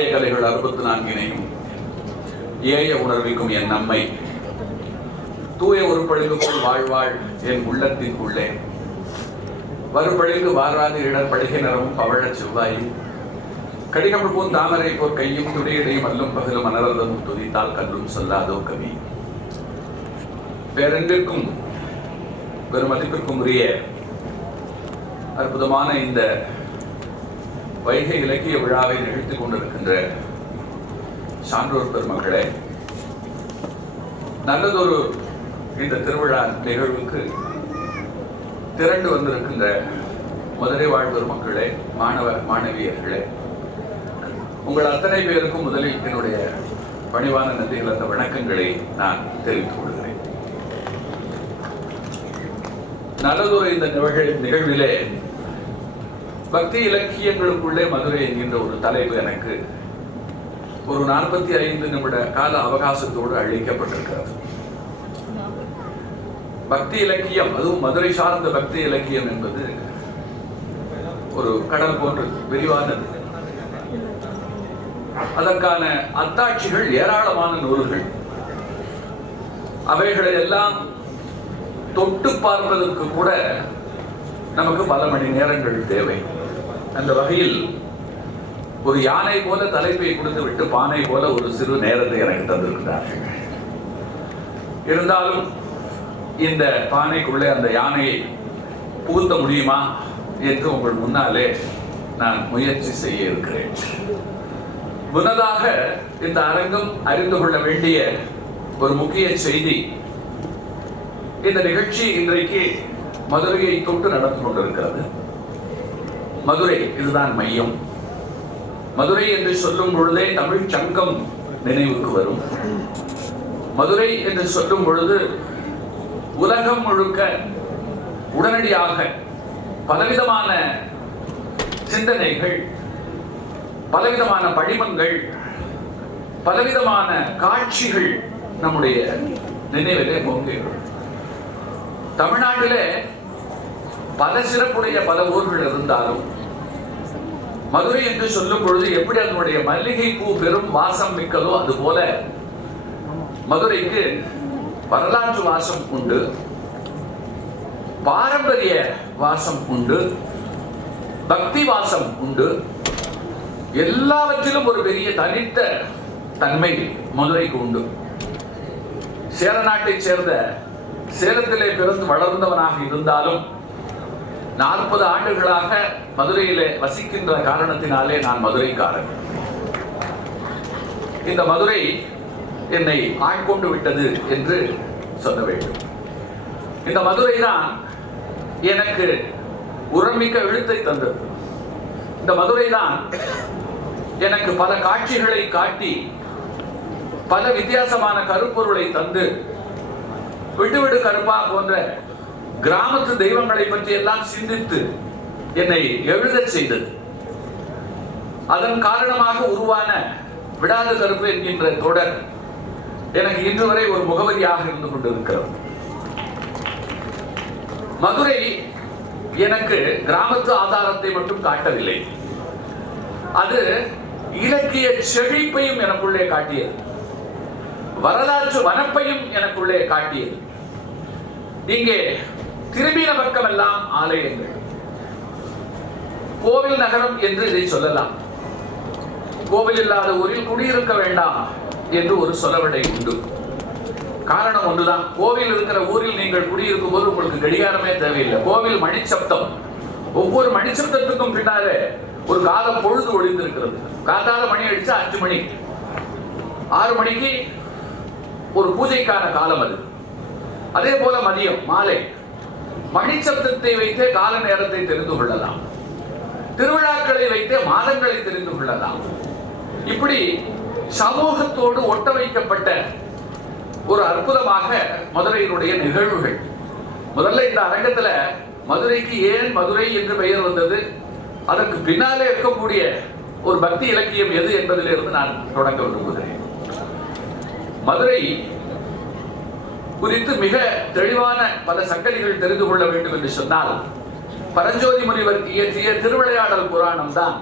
ஆயகலைகள் அறுபத்தி நான்கினையும் ஏய உணர்விக்கும் என் நம்மை தூய ஒரு பழுகுக்குள் வாழ்வாள் என் உள்ளத்தின் உள்ளே வறுபழுகு வாராது இடர் படுகினரும் பவழ செவ்வாயும் கடிகமிழ் தாமரை போர் கையும் துடியடையும் அல்லும் பகலும் அனரதம் துதித்தால் கல்லும் சொல்லாதோ கவி. பேரன்பிற்கும் பெருமதிப்பிற்கும் உரிய அற்புதமான இந்த வைகை இலக்கிய விழாவை நிகழ்த்திக் கொண்டிருக்கின்ற சான்றோர் பெருமக்களே நல்லதொரு இந்த திருவிழா நிகழ்வுக்கு திரண்டு வந்திருக்கின்ற மதுரை வாழ் பெருமக்களே மாணவ மாணவியர்களே உங்கள் அத்தனை பேருக்கும் முதலில் என்னுடைய பணிவான நன்றிகள் அந்த வணக்கங்களை நான் தெரிவித்துக் கொள்கிறேன். நல்லதொரு இந்த நிகழ்வு நிகழ்விலே பக்தி இலக்கியங்களுக்குள்ளே மதுரை என்கின்ற ஒரு தலைப்பு எனக்கு ஒரு நாற்பத்தி ஐந்து நிமிட கால அவகாசத்தோடு அழிக்கப்பட்டிருக்கிறது. பக்தி இலக்கியம் அதுவும் மதுரை சார்ந்த பக்தி இலக்கியம் என்பது ஒரு கடல் போன்றது விரிவானது. அதற்கான அத்தாட்சிகள் ஏராளமான நூல்கள். அவைகளை எல்லாம் தொட்டு பார்ப்பதற்கு கூட நமக்கு பல மணி நேரங்கள் தேவை. அந்த வகையில் ஒரு யானை போல தலைப்பை கொடுத்து விட்டு பானை போல ஒரு சிறு நேரத்தை எனக்கு தந்திருக்கிறார்கள். இருந்தாலும் இந்த பானைக்குள்ளே அந்த யானையை பூத்த முடியுமா என்று உங்கள் முன்னாலே நான் முயற்சி செய்ய இருக்கிறேன். முன்னதாக இந்த அரங்கம் அறிந்து கொள்ள வேண்டிய ஒரு முக்கிய செய்தி இந்த நிகழ்ச்சி இன்றைக்கு மதுரையை தொட்டு நடந்து கொண்டிருக்கிறது. மதுரை இதுதான் மையம். மதுரை என்று சொல்லும் பொழுதே தமிழ் சங்கம் நினைவுக்கு வரும். மதுரை என்று சொல்லும் பொழுது உலகம் முழுக்க உடனடியாக பலவிதமான சிந்தனைகள் பலவிதமான படிமங்கள் பலவிதமான காட்சிகள் நம்முடைய நினைவிலே பொங்குகிறது தமிழ்நாட்டிலே பல சிறப்புடைய பல ஊர்கள் இருந்தாலும் மதுரை என்று சொல்லும் பொழுது எப்படி அதனுடைய மல்லிகை பூ பெரும் வாசம் மிக்கதோ அது போல மதுரைக்கு வரலாற்று வாசம் உண்டு பாரம்பரிய வாசம் உண்டு பக்தி வாசம் உண்டு. எல்லாவற்றிலும் ஒரு பெரிய தனித்த தன்மை மதுரைக்கு உண்டு. சேர நாட்டைச் சேர்ந்த சேலத்திலே பிறந்து வளர்ந்தவனாக இருந்தாலும் நாற்பது ஆண்டுகளாக மதுரையிலே வசிக்கின்ற காரணத்தினாலே நான் மதுரைக்காரன். இந்த மதுரை என்னை ஆட்கொண்டு விட்டது என்று சொல்ல வேண்டும். இந்த மதுரை தான் எனக்கு உரமிக்க எழுத்தை தந்தது. இந்த மதுரை தான் எனக்கு பல காட்சிகளை காட்டி பல வித்தியாசமான கருப்பொருளை தந்து விட்டுவிடு கருப்பா போன்ற கிராமத்து தெய்வங்களை பற்றி எல்லாம் சிந்தித்து என்னை எழுதச் செய்தது. அதன் காரணமாக உருவான விடாத கருப்பு என்கின்ற தொடர் எனக்கு இன்று வரை ஒரு முகவரியாக இருந்து கொண்டிருக்கிறது. மதுரை எனக்கு கிராமத்து ஆதாரத்தை மட்டும் காட்டவில்லை. அது இலக்கிய செழிப்பையும் எனக்குள்ளே காட்டியது. வரலாற்று வனப்பையும் எனக்குள்ளே காட்டியது. இங்கே திரும்பின பக்கமெல்லாம் ஆலயங்கள் கோவில் நகரம் என்று இதை சொல்லலாம். கோவில் இல்லாத ஊரில் குடியிருக்க வேண்டாம் என்று ஒரு சொலவடை உண்டு. காரணம் ஒன்றுதான். கோவில் இருக்கிற ஊரில் நீங்கள் குடியிருக்கும் போது உங்களுக்கு கடிகாரமே தேவையில்லை. கோவில் மணிச்சப்தம். ஒவ்வொரு மணிச்சப்தத்துக்கும் பின்னாலே ஒரு காலம் பொழுது ஒளிந்திருக்கிறது. காத்தால மணி அடிச்சா அஞ்சு மணி. ஆறு மணிக்கு ஒரு பூஜைக்கான காலம் அது. அதே போல மதியம் மாலை. மணிச்சப்தத்தை வைத்தே கால நேரத்தை தெரிந்து கொள்ளலாம். திருவிழாக்களை வைத்தே மாதங்களை தெரிந்து கொள்ளலாம். இப்படி சமூகத்தோடு ஒட்ட வைக்கப்பட்ட ஒரு அற்புதமாக மதுரையினுடைய நிகழ்வுகள். முதல்ல இந்த அரங்கத்துல மதுரைக்கு ஏன் மதுரை என்று பெயர் வந்தது? அதற்கு பின்னாலே இருக்கக்கூடிய ஒரு பக்தி இலக்கியம் எது என்பதிலிருந்து நான் தொடங்க விரும்புகிறேன். மதுரை குறித்து மிக தெளிவான பல சங்கதிகள் தெரிந்து கொள்ள வேண்டும் என்று சொன்னால் பரஞ்சோதி முனிவர் இயற்றிய திருவிளையாடல் புராணம் தான்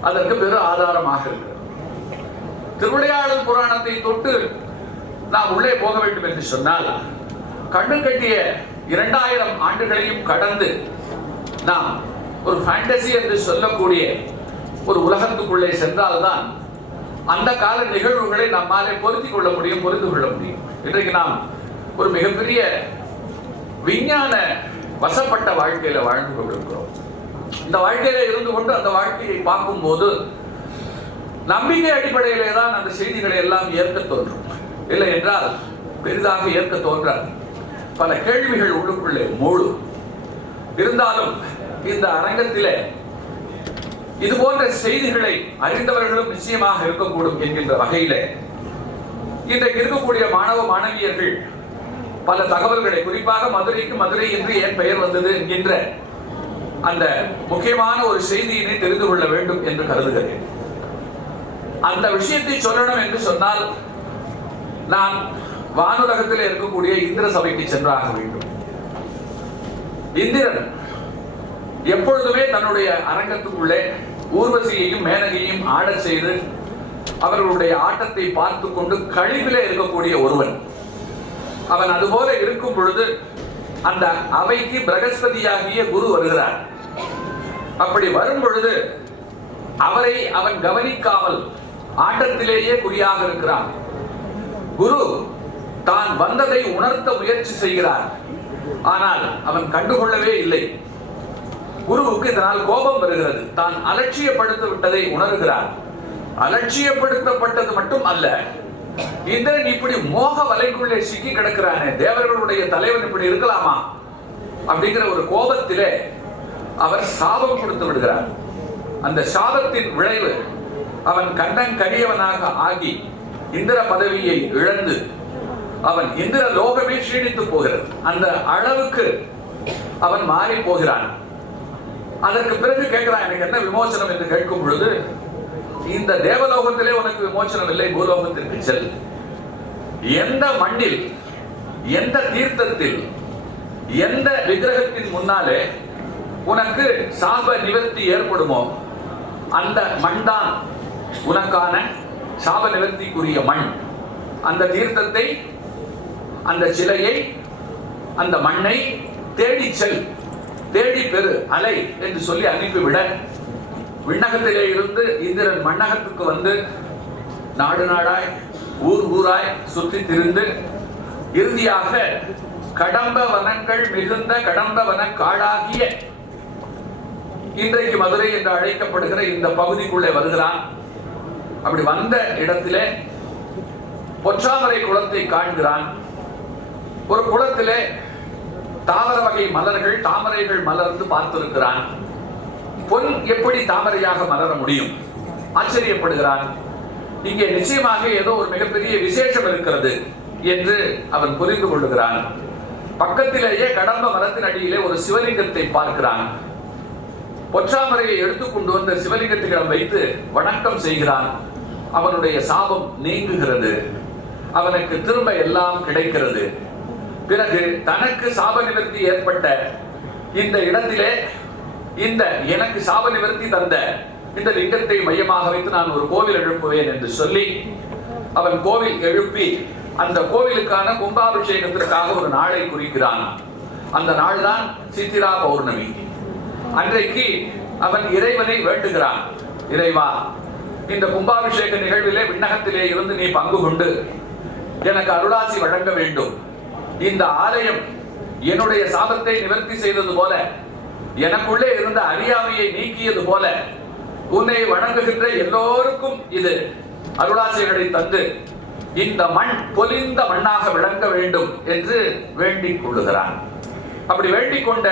அதற்கு பெரு ஆதாரமாக இருக்கிறது. திருவிளையாடல் புராணத்தை தொட்டு நாம் உள்ளே போக வேண்டும் என்று சொன்னால் கண்ணு கட்டிய இரண்டாயிரம் ஆண்டுகளையும் கடந்து நாம் ஒரு ஃபேண்டசி என்று சொல்லக்கூடிய ஒரு உலகத்துக்குள்ளே சென்றால்தான் அந்த கால நிகழ்வுகளை நம்மாலே பொருத்திக் கொள்ள முடியும் புரிந்து கொள்ள முடியும். இன்றைக்கு நாம் ஒரு மிகப்பெரிய விஞ்ஞான வசப்பட்ட வாழ்க்கையில வாழ்ந்து கொண்டிருக்கிறோம். இந்த வாழ்க்கையில இருந்து கொண்டு அந்த வாழ்க்கையை பார்க்கும்போது நம்பிக்கை அடிப்படையிலே தான் அந்த செய்திகளை எல்லாம் ஏற்க தோன்றும். இல்லை என்றால் பெரிதாக ஏற்க தோன்றாது. பல கேள்விகள் உள்ளுக்குள்ளே மூழும் இருந்தாலும் இந்த அரங்கத்திலே இது போன்ற செய்திகளை அறிந்தவர்களும் நிச்சயமாக இருக்கக்கூடும் என்கின்ற வகையிலே இன்றைக்கு இருக்கக்கூடிய மாணவ மாணவியர்கள் பல தகவல்களை குறிப்பாக மதுரைக்கு மதுரை என்று ஏன் பெயர் வந்தது என்கின்ற அந்த முக்கியமான ஒரு செய்தியினை தெரிந்து கொள்ள வேண்டும் என்று கருதுகிறேன். அந்த விஷயத்தை சொல்லணும் என்று சொன்னால் நான் வானுலகத்தில் இருக்கக்கூடிய இந்திர சபைக்கு சென்றாக வேண்டும். இந்திரன் எப்பொழுதுமே தன்னுடைய அரங்கத்துக்குள்ளே ஊர்வசியையும் மேனகையும் ஆடச் செய்து அவர்களுடைய ஆட்டத்தை பார்த்து கொண்டு கழிவிலே இருக்கக்கூடிய ஒருவன். அவன் அதுபோல இருக்கும் பொழுது அந்த அவைக்கு பிரகஸ்பதியாகிய குரு வருகிறார். அப்படி வரும் பொழுது அவரை அவன் கவனிக்காமல் ஆட்டத்திலேயே குறியாக இருக்கிறான். குரு தான் வந்ததை உணர்த்த முயற்சி செய்கிறார். ஆனால் அவன் கண்டுகொள்ளவே இல்லை. குருவுக்கு இதனால் கோபம் வருகிறது. தான் அலட்சியப்படுத்தி விட்டதை உணர்கிறார். அலட்சியப்படுத்தப்பட்டது மட்டும் அல்ல இந்திரன் இப்படி மோக வலைக்குள்ளே சிக்கி கிடக்கிறானே தேவர்களுடைய தலைவன் இப்படி இருக்கலாமா? அப்படிங்கிற ஒரு கோபத்திலே அவர் சாபம் கொடுத்து விடுகிறார். அந்த சாபத்தின் விளைவு அவன் கண்ணன் கரியவனாக ஆகி இந்திர பதவியை இழந்து அவன் இந்திர லோகமே க்ஷீணித்து போகிறது. அந்த அளவுக்கு அவன் மாறி போகிறான். அதற்கு பிறகு கேட்கிறான் எனக்கு என்ன விமோசனம் என்று கேட்கும் பொழுது இந்த தேவலோகத்திலே உனக்கு விமோச்சனம் இல்லை பூலோகத்திற்கு செல். எந்த மண்ணில் எந்த தீர்த்தத்தில் எந்த விக்கிரகத்தின் முன்னாலே உனக்கு சாப நிவர்த்தி ஏற்படுமோ அந்த மண் தான் உனக்கான சாப நிவர்த்திக்குரிய மண். அந்த தீர்த்தத்தை அந்த சிலையை அந்த மண்ணை தேடி செல். தேடி பெறு அலை என்று சொல்லி அனுப்பிவிட. விண்ணகத்திலே இருந்து இந்திரன் மண்ணகத்துக்கு வந்து நாடு நாடாய் ஊர் ஊராய் சுற்றி திரிந்து இறுதியாக கடம்ப வனங்கள் மிகுந்த கடம்ப வன காடாகிய இன்றைக்கு மதுரை என்று அழைக்கப்படுகிற இந்த பகுதிக்குள்ளே வருகிறான். அப்படி வந்த இடத்திலே பொற்றாமரை குளத்தை காண்கிறான். ஒரு குளத்திலே தாவர வகை மலர்கள் தாமரைகள் மலர்ந்து பார்த்திருக்கிறான். பொன் எப்படி தாமரையாக மலர முடியும்? ஆச்சரியப்படுகிறான். இங்கே நிச்சயமாக ஏதோ ஒரு மிகப்பெரிய விசேஷம் இருக்கிறது என்று அவன் புரிந்து கொள்ளுகிறான். பக்கத்திலேயே கடம்ப மரத்தின் அடியிலே ஒரு சிவலிங்கத்தை பார்க்கிறான். பொற்றாமரையை எடுத்துக்கொண்டு வந்த சிவலிங்கத்திடம் வைத்து வணக்கம் செய்கிறான். அவனுடைய சாபம் நீங்குகிறது. அவனுக்கு திரும்ப எல்லாம் கிடைக்கிறது. பிறகு தனக்கு சாப நிவர்த்தி ஏற்பட்ட இந்த இடத்திலே இந்த எனக்கு சாப நிவர்த்தி தந்த இந்த லிங்கத்தை மையமாக வைத்து நான் ஒரு கோவில் எழுப்புவேன் என்று சொல்லி அவன் கோவில் எழுப்பி அந்த கோவிலுக்கான கும்பாபிஷேகத்திற்காக ஒரு நாளை குறிக்கிறான். அந்த நாள் தான் சித்திரா பௌர்ணமி. அன்றைக்கு அவன் இறைவனை வேண்டுகிறான். இறைவா இந்த கும்பாபிஷேக நிகழ்விலே விண்ணகத்திலே இருந்து நீ பங்கு கொண்டு எனக்கு அருளாசி வழங்க வேண்டும். இந்த ஆலயம் என்னுடைய சாபத்தை நிவர்த்தி செய்தது போல எனக்குள்ளே இருந்த அறியாமையை நீக்கியது போல உன்னை வணங்குகின்ற எல்லோருக்கும் இது அருளாசைகளை தந்து இந்த மண் பொலிந்த மண்ணாக விளங்க வேண்டும் என்று வேண்டிக் கொள்ளுகிறான். அப்படி வேண்டிக் கொண்ட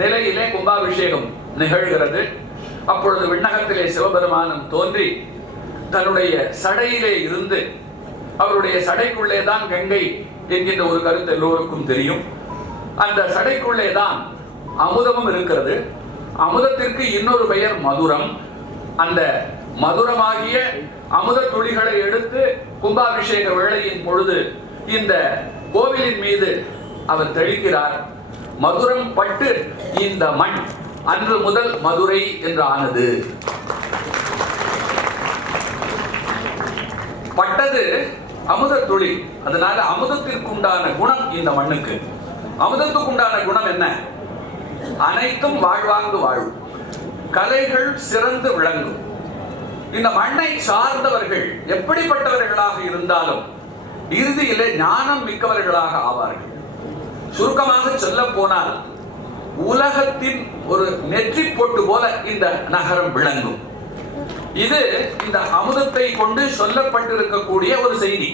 நிலையிலே கும்பாபிஷேகம் நிகழ்கிறது. அப்பொழுது விண்ணகத்திலே சிவபெருமானம் தோன்றி தன்னுடைய சடையிலே இருந்து அவருடைய சடைக்குள்ளே தான் கங்கை என்கின்ற ஒரு கருத்து எல்லோருக்கும் தெரியும். அந்த சடைக்குள்ளே தான் அமுதமும் இருக்கிறது. அமுதத்திற்கு இன்னொரு பெயர் மதுரம். அந்த மதுரமாகிய அமுத துளிகளை எடுத்து கும்பாபிஷேக வேளையின் பொழுது இந்த கோவிலின் மீது அவர் தெளிக்கிறார் மதுரம் பட்டு இந்த மண் அன்று முதல் மதுரை என்று ஆனது பட்டது அமுத துளி. அதனால அமுதத்திற்குண்டான குணம் இந்த மண்ணுக்கு. அமுதத்துக்குண்டான குணம் என்ன? அனைத்தும் வாழ்வாங்கு வாழும் கலைகள் சிறந்து விளங்கும். இந்த மண்ணை சார்ந்தவர்கள் எப்படிப்பட்டவர்களாக இருந்தாலும் இறுதியிலே ஞானம் மிக்கவர்களாக ஆவார்கள். சுருக்கமாக சொல்ல போனால் உலகத்தின் ஒரு நெற்றி பொட்டு போல இந்த நகரம் விளங்கும். இது இந்த அமுதத்தை கொண்டு சொல்லப்பட்டிருக்கக்கூடிய ஒரு செய்தி.